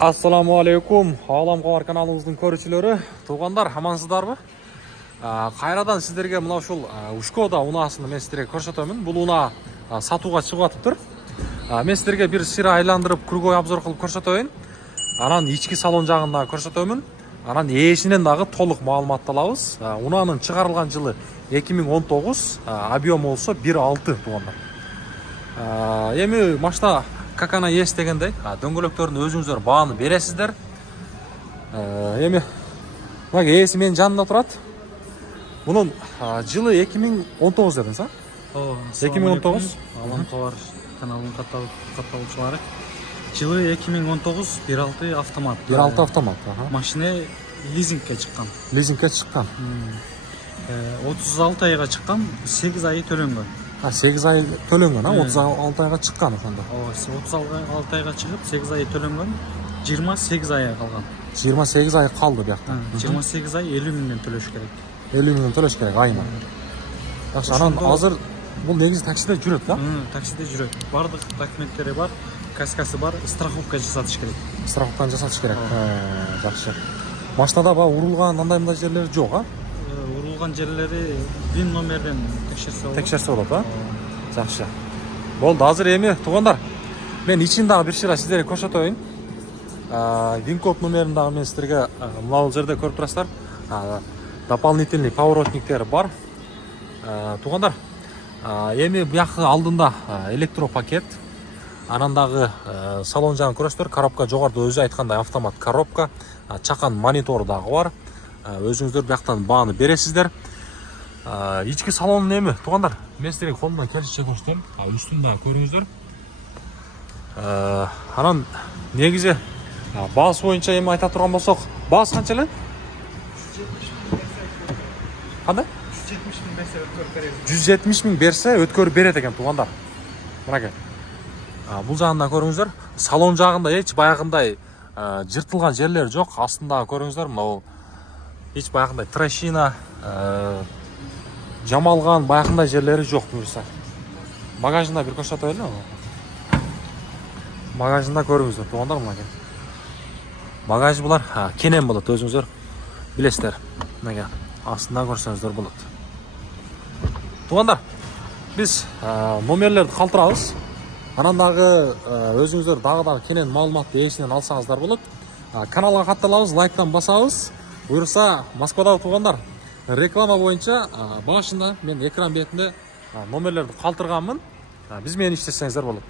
Assalamu алейкум, Алам Қауар каналымыздың көрушілері. Туғандар, амансыздарбы? Қайрадан сіздерге мынау ушул Ушкода унаасыны мен сіздерге көрсөтөмүн. Бул унаа сатууга чыгып атыптыр. Мен сіздерге бир сыйра айландырып, кругой обзор кылып көрсөтөйүн. Анан ички салон жагын дагы көрсөтөмүн. Анан ээсинен дагы толук маалыматты алабыз. Унаанын чыгарылган жылы 2019, объем болсо 1.6 туғандар. Эми машина как она есть дегендей, дөңгөлөктөрүн өзүңүздөр бааны бересиздер. Эми мага ээси менин жанымда турат. Мунун жылы 2019 дедиңиз, а? 2019. Алам Қауар каналынын катталуучулары. Жылы 2019 1.6 автомат. 1.6 автомат. Машина лизингке чыккан. Лизингке чыккан. 36 айга чыккан, 8 айы төлөнгөн. 8 ай төлөнгөн, 36 айга чыккан ошондо. 36 айга чыгып, 8 айы төлөнгөн, 28 айга калган. 28 ай калды бияқта. 28 ай 50 миңден төлөш керек. 50 миңден төлөш керек айына. Жакшы, анан азыр бул негизи таксиде жүрөт да? Таксиде жүрөт. Бардык документтери бар, каскасы бар, страховка жасатыш керек. Страховканы жасатыш керек. Жакшы. Машинада ба урулган андай жерлери жок, а? Урулган жерлери вин номерден текшерсе болот. Текшерсе болот, а? Жакшы. Болду, азыр эми туугандар, мен ичин дагы бир шыра сиздерге көрсөтөйүн. Вин код номерин дагы мен сиздерге мына жерде көрүп турасыздар. Дополнительный поворотниктер бар. Туугандар, эми буяк алдында электропакет, анан дагы салон жагын көрөсүздөр. Коробка жогоруда өзү айткандай автомат коробка, чакан монитор дагы бар. Өзүңүздөр бияктан бааны бересиздер. Ички салонун эми туугандар, мен сиздерге колумдан келишинче көрсөтөм. Үстүн дагы көрүңүздөр. Анан негизи баасы боюнча эми айта турган болсок, баасы канча эле? Кандай? 170 миң берсе өткөрүп берет экен туугандар. Мынакей. Бул жагында көрүңүздөр. Салон жагында эч баягындай жыртылган жерлер жок. Астында көрүңүздөр, мына эч баягындай трещина, жамалган баягындай жерлери жок буюрса. Багажында бир көрсөтөйлү. Багажында көрүңүздөр туугандар, мынакей. Багаж булар кенен болот, өзүңүздөр билесиздер. Мынакей, астында көрсөңүздөр болот. Туугандар, биз номерлерди калтырабыз. Анан дагы өзүңүздөр дагы кенен маалыматты ээсинен алсаңыздар болот. Каналга катталабыз, лайктан басабыз. Буюрса, Москвадагы туугандар, реклама боюнча башында мен экран бетинде номерлерди калтырганмын. Биз менен иштесеңиздер болот.